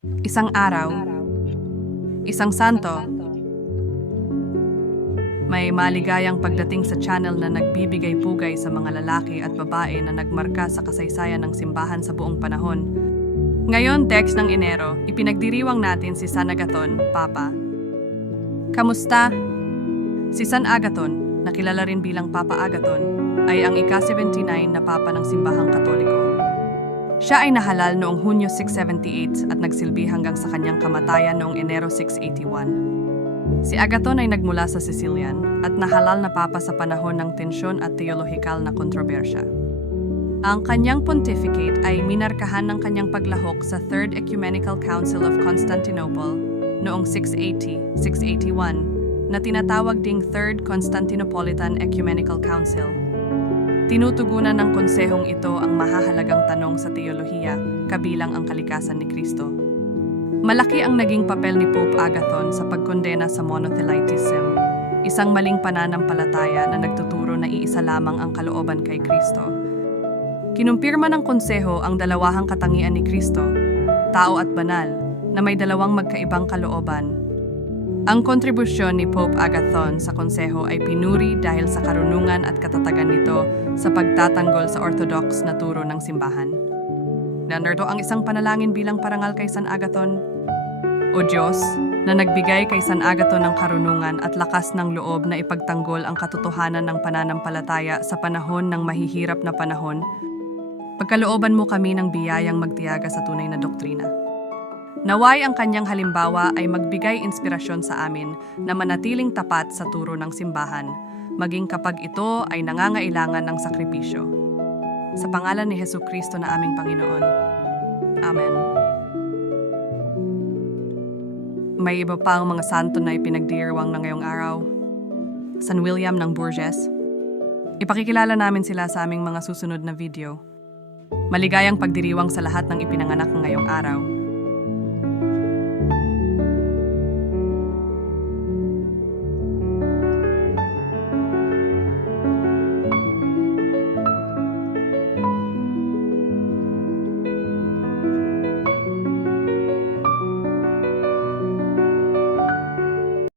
Isang araw, isang santo, may maligayang pagdating sa channel na nagbibigay pugay sa mga lalaki at babae na nagmarka sa kasaysayan ng simbahan sa buong panahon. Ngayon, text ng Enero, ipinagdiriwang natin si San Agaton, Papa. Kamusta? Si San Agaton, na kilala rin bilang Papa Agaton, ay ang ika-79 na Papa ng Simbahang Katoliko. Siya ay nahalal noong Hunyo 678 at nagsilbi hanggang sa kanyang kamatayan noong Enero 681. Si Agaton ay nagmula sa Sicilian at nahalal na papa sa panahon ng tensyon at teolohikal na kontrobersya. Ang kanyang pontificate ay minarkahan ng kanyang paglahok sa Third Ecumenical Council of Constantinople noong 680-681 na tinatawag ding Third Constantinopolitan Ecumenical Council. Tinutugunan ng konsehong ito ang mahahalagang tanong sa teolohiya, kabilang ang kalikasan ni Kristo. Malaki ang naging papel ni Pope Agathon sa pagkondena sa monothelitism, isang maling pananampalataya na nagtuturo na iisa lamang ang kalooban kay Kristo. Kinumpirma ng konseho ang dalawahang katangian ni Kristo, tao at banal, na may dalawang magkaibang kalooban. Ang kontribusyon ni Pope Agathon sa konseho ay pinuri dahil sa karunungan at katatagan nito sa pagtatanggol sa orthodox na turo ng simbahan. Nanarto ang isang panalangin bilang parangal kay San Agathon. O Diyos, na nagbigay kay San Agathon ng karunungan at lakas ng loob na ipagtanggol ang katotohanan ng pananampalataya sa panahon ng mahihirap na panahon, pagkalooban mo kami ng biyayang magtiyaga sa tunay na doktrina. Naway ang kanyang halimbawa ay magbigay inspirasyon sa amin na manatiling tapat sa turo ng simbahan, maging kapag ito ay nangangailangan ng sakripisyo. Sa pangalan ni Heso Kristo na aming Panginoon. Amen. May iba pang mga santo na ipinagdiriwang na ngayong araw. San William ng Bourges. Ipakikilala namin sila sa aming mga susunod na video. Maligayang pagdiriwang sa lahat ng ipinanganak ngayong araw.